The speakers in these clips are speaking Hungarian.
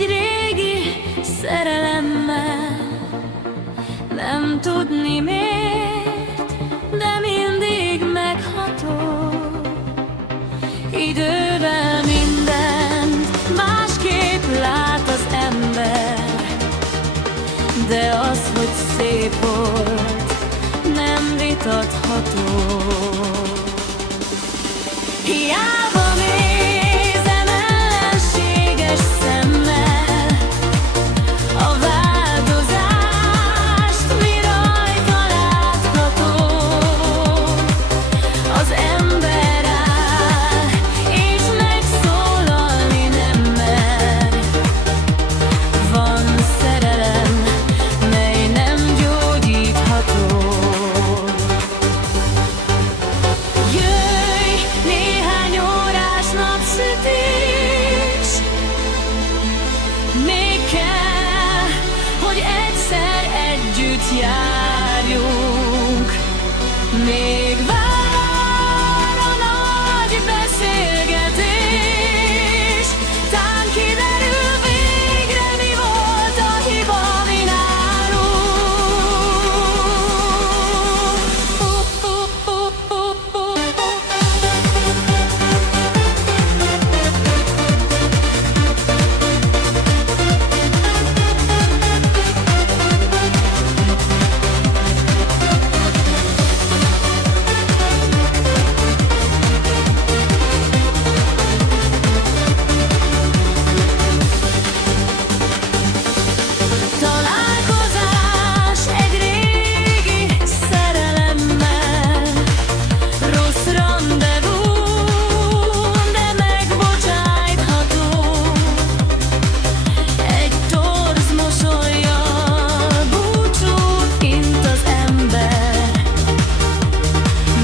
egy régi szerelemmel. Nem tudni miért, de mindig megható. Idővel mindent másképp lát az ember, de az, hogy szép volt, nem vitatható. Hiába nézem ellenséges szemmel a változást, mi rajta látható. Az ember áll, és megszólalni nem mer. Van szerelem, mely nem gyógyítható. Még kell, hogy egyszer együtt járjunk. Még vár a nagy beszélgetés, tán kiderül végre, mi volt a hiba mi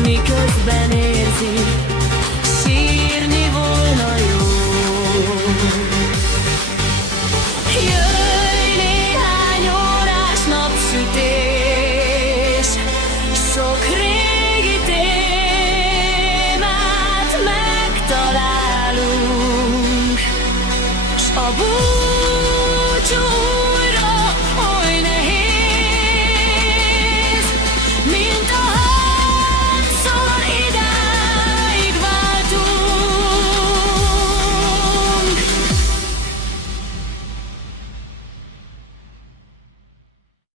miközben érzi, sírni volna jó. Jöjj, néhány órás napsütés, sok régi témát megtalálunk, s a búcsú